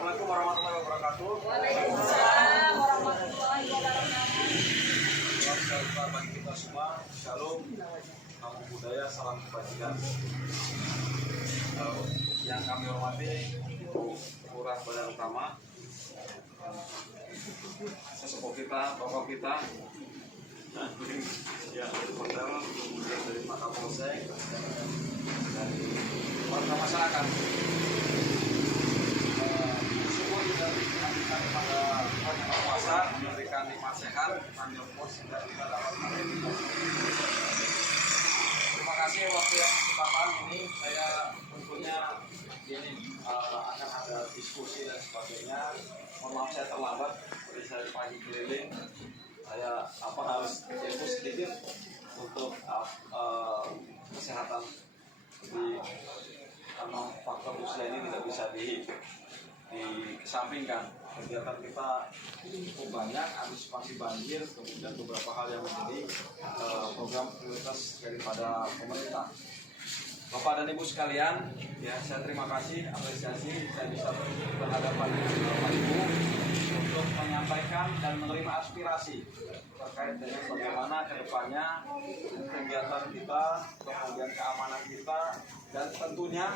Assalamualaikum warahmatullahi wabarakatuh. Waalaikumsalam warahmatullahi wabarakatuh. Salam bagi kita semua. Shalom. Namo Buddhaya, salam kebajikan. Yang kami hormati Lurah Badan Utama, sesepuh kita, tokoh kita, ya dari hotel, kemudian dari Mapolsek, dari warga masyarakat. Bersyukur dari kehadiran pada bulan puasa memberikan nikmat sehat, panjang umur sehingga kita dapat menikmati. Terima kasih waktu yang kesempatan ini. Saya tentunya ini akan ada diskusi dan sebagainya. Mohon maaf saya terlambat, seperti saya pagi keliling. Saya harus kepo sedikit untuk kesehatan di karena faktor usia ini tidak bisa dikesampingkan. Kegiatan kita cukup banyak, antisipasi banjir, kemudian beberapa hal yang menjadi program prioritas daripada pemerintah. Bapak dan Ibu sekalian, ya saya terima kasih, apresiasi saya bisa berhadapan dengan Bapak Ibu untuk menyampaikan dan menerima aspirasi terkait dengan bagaimana kedepannya kegiatan kita, kemudian keamanan kita, dan tentunya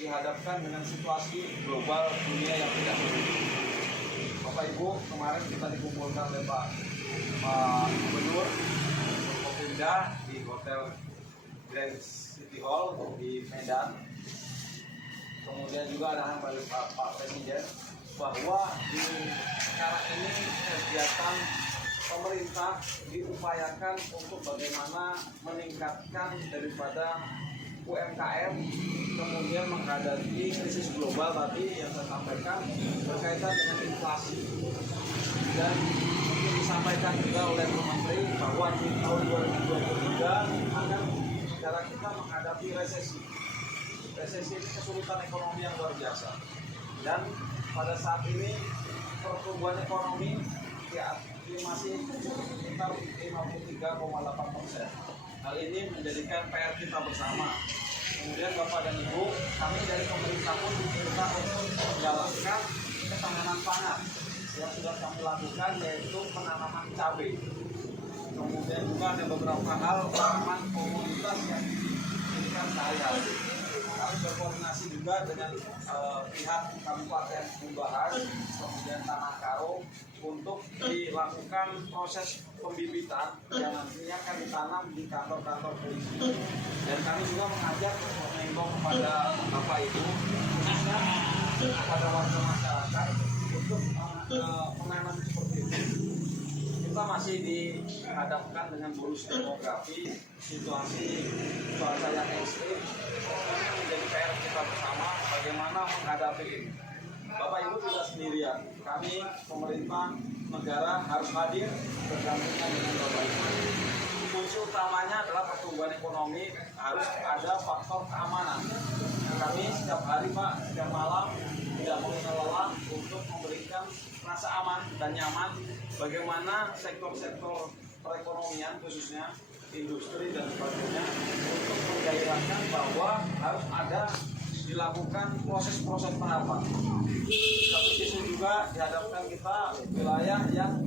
dihadapkan dengan situasi global dunia yang tidak menentu. Bapak Ibu, kemarin kita dikumpulkan oleh Pak Gubernur Kopinda di Hotel Grand City Hall di Medan. Kemudian juga arahan dari Pak Presiden bahwa di sekarang ini kegiatan pemerintah diupayakan untuk bagaimana meningkatkan daripada UMKM, kemudian menghadapi krisis global tadi yang saya sampaikan berkaitan dengan inflasi. Dan mungkin disampaikan juga oleh Bu Menteri bahwa di tahun 2023 akan negara kita menghadapi resesi. Resesi ini kesulitan ekonomi yang luar biasa. Dan pada saat ini pertumbuhan ekonomi masih sekitar 53,8%. Hal ini menjadikan PR kita bersama. Kemudian Bapak dan Ibu, kami dari pemerintah pun diminta untuk menjalankan ketahanan pangan yang sudah kami lakukan, yaitu penanaman cabai. Kemudian juga ada beberapa hal tanaman komoditas yang diberikan sehari-hari. Kami berkoordinasi juga dengan pihak Kabupaten Umbahan, kemudian Tanah Karo, untuk dilakukan proses pembibitan yang nantinya akan ditanam di kantor-kantor polisi. Dan kami juga mengajak mengimbau kepada Bapak Ibu, khususnya kepada warga masyarakat untuk menanam seperti itu. Kita masih dihadapkan dengan bonus demografi, situasi cuaca yang ekstrim. Ini menjadi PR kita bersama bagaimana menghadapi ini. Bapak Ibu tidak sendirian, kami pemerintah negara harus hadir berdampingan dengan Bapak Ibu. Kunci utamanya adalah pertumbuhan ekonomi, harus ada faktor keamanan. Kami setiap hari Pak, setiap malam tidak mengenal lelah untuk memberikan rasa aman dan nyaman bagaimana sektor-sektor perekonomian khususnya industri dan sebagainya untuk menggairahkan bahwa harus ada dilakukan proses-proses tahapan. Satu sisi juga dihadapkan kita wilayah yang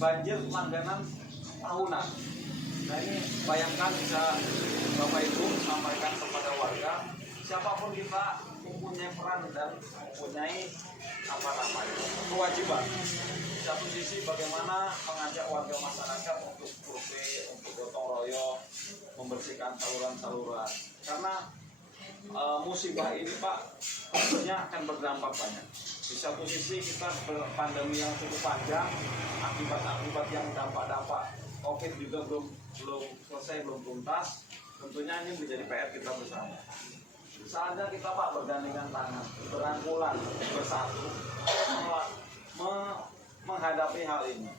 banjir langganan tahunan. Nah ini bayangkan bisa Bapak Ibu sampaikan kepada warga, siapapun kita mempunyai peran dan mempunyai kewajiban. Satu sisi bagaimana mengajak warga masyarakat untuk survei, untuk gotong royong, membersihkan saluran-saluran. Karena musibah ini Pak tentunya akan berdampak banyak. Di satu sisi kita pandemi yang cukup panjang, akibat yang dampak-dampak COVID juga belum selesai, belum tuntas. Tentunya ini menjadi PR kita bersama. Saatnya kita Pak bergandengan tangan, berangkulan, bersatu, menghadapi hal ini.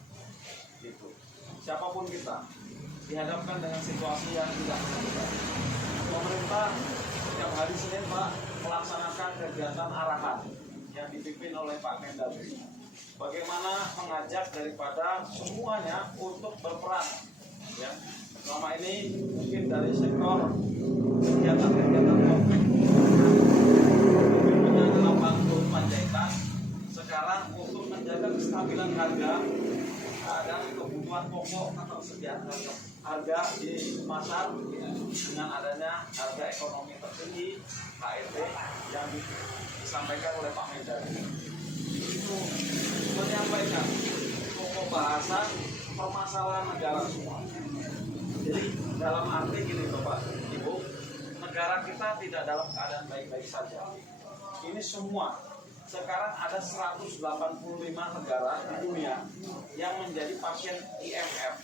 Gitu. Siapapun kita dihadapkan dengan situasi yang tidak mudah. Pemerintah setiap hari Senin Pak melaksanakan kegiatan arahan yang dipimpin oleh Pak Mendagri. Bagaimana mengajak daripada semuanya untuk berperan. Ya, selama ini mungkin dari sektor kegiatan-kegiatan COVID adalah bantu Panjaitan pasar dengan adanya harga ekonomi tertinggi HET yang disampaikan oleh Pak Mendagri. Itu menyampaikan pokok bahasan permasalahan negara semua. Jadi dalam arti gini Bapak Ibu, negara kita tidak dalam keadaan baik-baik saja. Ini semua sekarang ada 185 negara di dunia yang menjadi pasien IMF,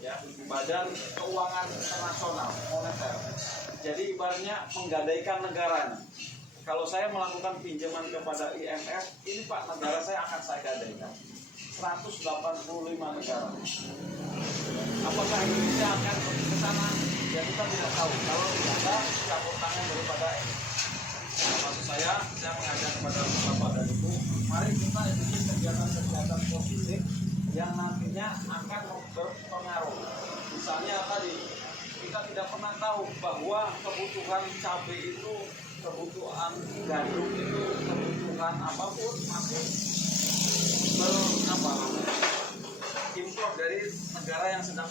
ya, Badan Keuangan Internasional Moneter. Jadi ibaratnya menggadaikan negaranya. Kalau saya melakukan pinjaman kepada IMF, ini Pak, negara saya akan saya gadaikan. 185 negara. Apakah Indonesia akan ke sana? Ya kita tidak tahu. Kalau tidak ada campur tangan daripada ini. Maksud saya mengajak kepada Bapak dan Ibu, mari kita ikuti kegiatan-kegiatan positif yang nantinya akan berpengaruh. Misalnya tadi, kita tidak pernah tahu bahwa kebutuhan cabai itu, kebutuhan gandum itu, kebutuhan apapun masih impor dari negara yang sedang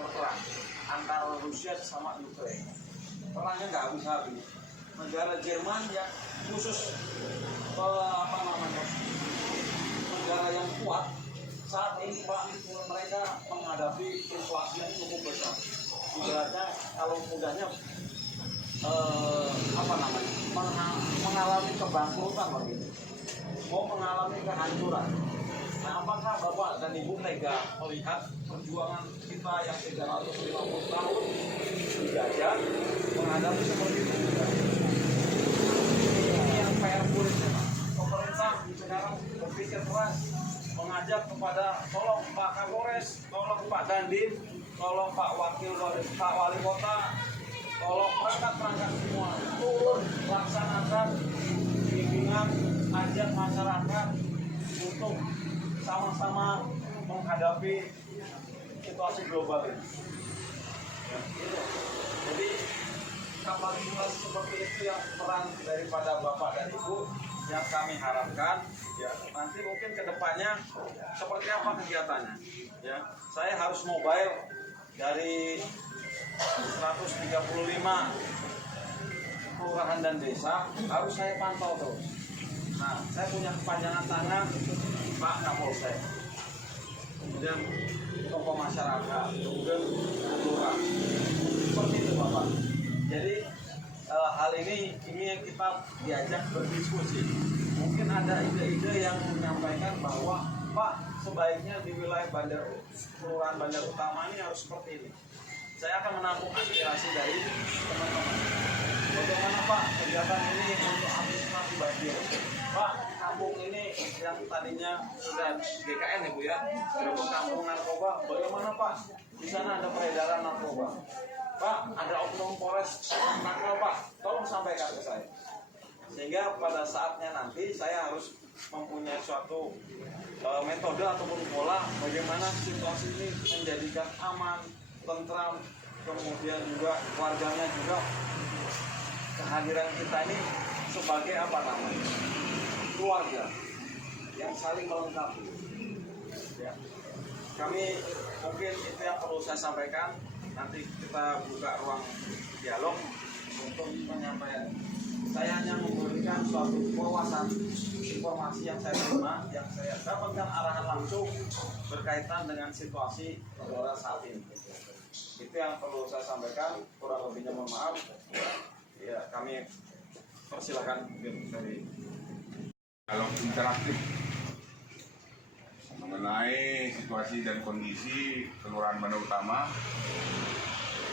berperang antara Rusia sama Ukraina. Perangnya nggak habis-habis. Negara Jerman yang khusus negara yang kuat saat ini Pak, mereka menghadapi inflasi yang cukup besar. Ibaratnya kalau mudahnya mengalami kebangkrutan begitu, mau mengalami kehancuran. Nah, apakah Bapak dan Ibu tega melihat perjuangan kita yang 350 tahun dijajah menghadapi seperti itu? Ini yang PR buritnya, Pak. Pemerintah sekarang berpikir keras, mengajak kepada tolong Pak Kapolres, tolong Pak Dandim, tolong Pak Wali Kota, tolong perangkat-perangkat semua turun laksanakan bimbingan, ajak masyarakat untuk sama-sama menghadapi situasi global ini. Ya, gitu. Jadi kapasitas seperti itu yang peran daripada Bapak dan Ibu yang kami harapkan. Ya, nanti mungkin kedepannya seperti apa kegiatannya. Ya, saya harus mobile dari 135 kelurahan dan desa harus saya pantau terus. Nah, saya punya kepanjangan tangan Pak Kapolsek, kemudian tokoh masyarakat, kemudian kelurahan, seperti itu Bapak. Jadi hal ini yang kita diajak berdiskusi. Mungkin ada ide-ide yang menyampaikan bahwa Pak, sebaiknya di wilayah kelurahan Bandar Utama ini harus seperti ini. Saya akan menampung aspirasi dari teman-teman. Bagaimana Pak kegiatan ini untuk antisipasi banjir? Pak, kampung ini yang tadinya sudah GKN ya Bu ya, sudah kampung narkoba. Bagaimana Pak? Di sana ada peredaran narkoba. Pak, ada oknum Polres nakal Pak. Tolong sampaikan ke saya. Sehingga pada saatnya nanti saya harus mempunyai suatu metode ataupun pola bagaimana situasi ini menjadikan aman, tentram, kemudian juga warganya juga kehadiran kita ini sebagai keluarga yang saling melengkapi. Ya. Kami mungkin itu yang perlu saya sampaikan. Nanti kita buka ruang dialog untuk menyampaikan. Saya hanya memberikan suatu wawasan informasi yang saya terima, yang saya dapatkan arahan langsung berkaitan dengan situasi negara saat ini. Itu yang perlu saya sampaikan. Kurang lebihnya mohon maaf. Ya, kami persilakan dari dialog interaktif mengenai situasi dan kondisi Kelurahan Bandar Utama,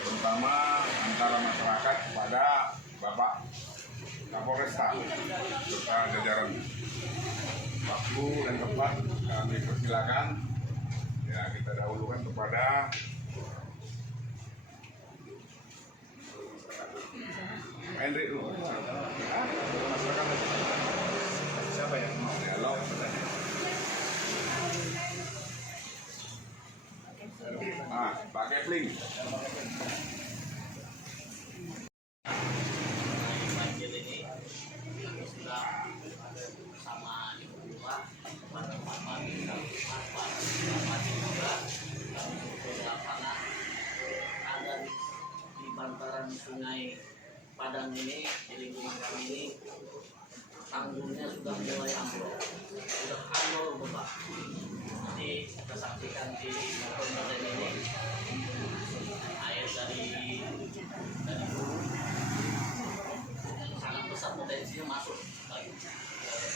terutama antara masyarakat kepada Bapak Kapolresta serta jajaran. Waktu dan tempat kami persilakan. Ya, kita dahulukan kepada Hendrik dulu. Siapa yang mau dialog? Pak Kepling. Banjir ini sudah sama di rumah pada pagi juga di lapangan ada Padang ini, di lingkungan kami ini, tanggulnya sudah mulai ambrol. Sudah ambrol, Bapak. Jadi kita saksikan di kabupaten ini, air dari hulu sangat besar potensinya masuk lagi dari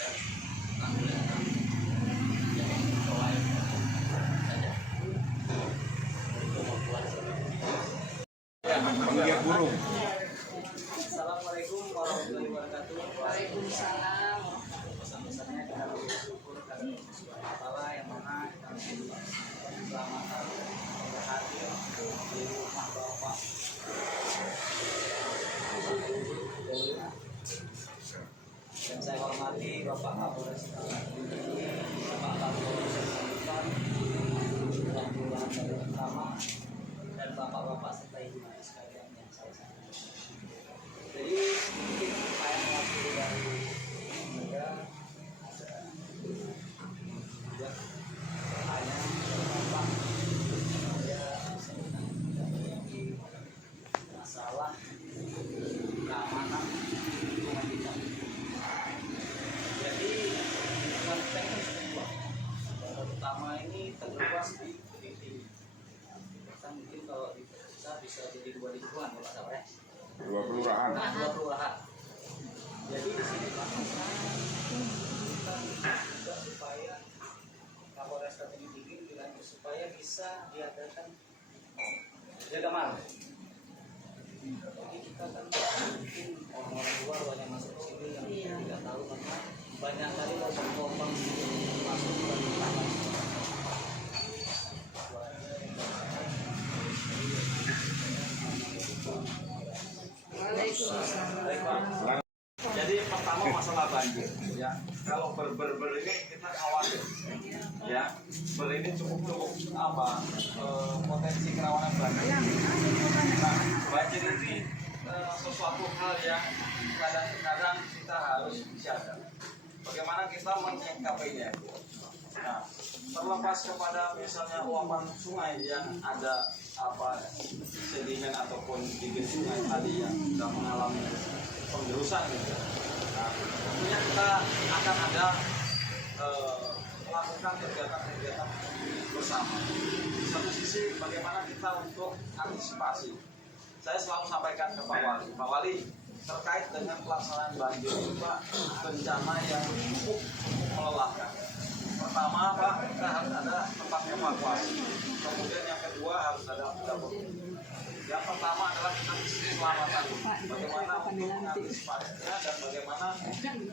tanggul yang ada. Jadi coba saja. Itu membuat Penggiat burung. Assalamualaikum warahmatullahi wabarakatuh. Waalaikumsalam. Pesan-pesannya kita bersyukur kepada Allah Subhanahu wa Ta'ala yang mana kami keselamatan berhadir di rumah Bapak. Dan saya hormati Bapak Kapolres Bapak Kapolres Sambutan, Bapak Kelurahan Baru Utama, dan bapak-bapak serta ibu-ibu sekalian yang saya sayangi. Jadi mungkin saya mewakili dari muda ada juga hanya bapak saya memiliki masalah keamanan lingkungan kita. Jadi konteks kedua yang pertama ini terluas di titik ini. Kita mungkin kalau bisa jadi 2 lingkungan kalau salah ya. 2 kelurahan. Nah, 2 kelurahan. Jadi di sini Pak, kita juga supaya Kapolres Tinggi bilang supaya bisa diadakan jaga malam. Jadi kita kan mungkin orang-orang luar banyak masuk ke sini yang tidak tahu karena banyak kali lubang-lubang masuk ke dalam. Waalaikumsalam. Jadi pertama masalah banjir, ya. Kalau ber ini kita khawatir, ya. Ber ini cukup apa potensi kerawanan banjir. Nah, banjir ini sesuatu hal yang kadang-kadang kita harus siaga. Bagaimana kita menyikapinya? Nah, terlepas kepada misalnya luapan sungai yang ada apa sedimen ataupun bibir sungai tadi yang sudah mengalami penggerusan gitu. Nah, tentunya kita akan ada melakukan kegiatan-kegiatan bersama. Di satu sisi bagaimana kita untuk antisipasi. Saya selalu sampaikan ke Pak Wali terkait dengan pelaksanaan banjir ini Pak, bencana yang cukup melelahkan. Pertama Pak, kita harus ada tempat evakuasi. Kemudian yang kedua harus ada dapur. Yang pertama adalah kita keselamatan. Bagaimana untuk mengantisipasinya dan bagaimana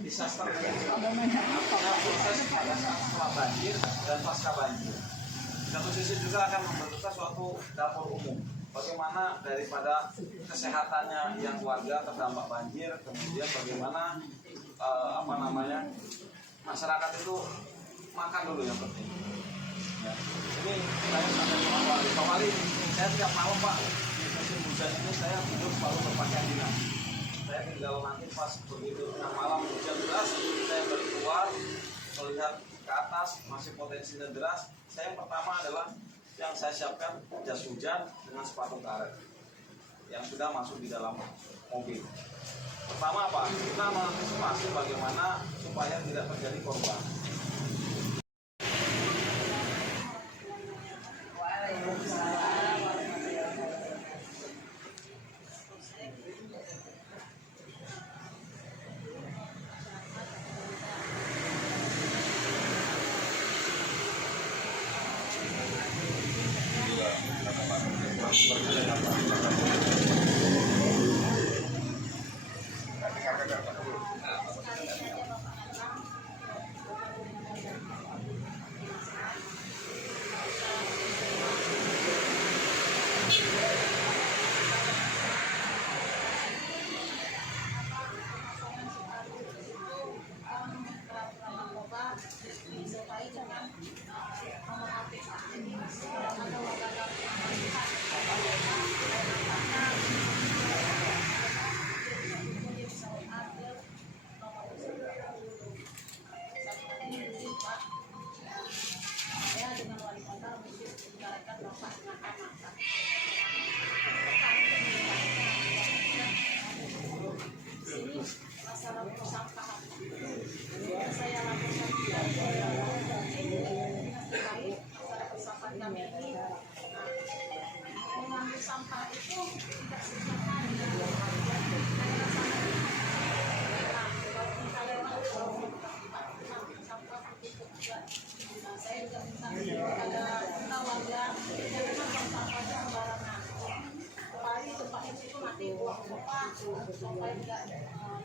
disaster management. Artinya proses pada saat setelah banjir dan pasca banjir. Di satu sisi juga akan membentukkan suatu dapur umum. Bagaimana daripada kesehatannya yang warga terdampak banjir, kemudian bagaimana masyarakat itu makan dulu yang penting. Ya. Ini saya sampai ke Pak Wali, saya tiap malam Pak di musim hujan ini saya tidur selalu berpakaian dinas. Saya tinggal nanti pas begitu tengah malam hujan deras, saya baru keluar melihat ke atas masih potensinya deras. Saya yang pertama adalah yang saya siapkan jas hujan dengan sepatu karet yang sudah masuk di dalam mobil. Pertama apa? Kita mengantisipasi bagaimana supaya tidak terjadi korban. supaya tidak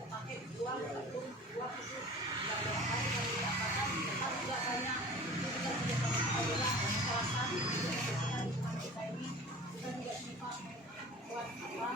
pakai uang satu dua itu tidak berapa kali kami katakan tetap juga banyak itu juga tidak sama bilang masyarakat di kita ini kita juga bisa buat apa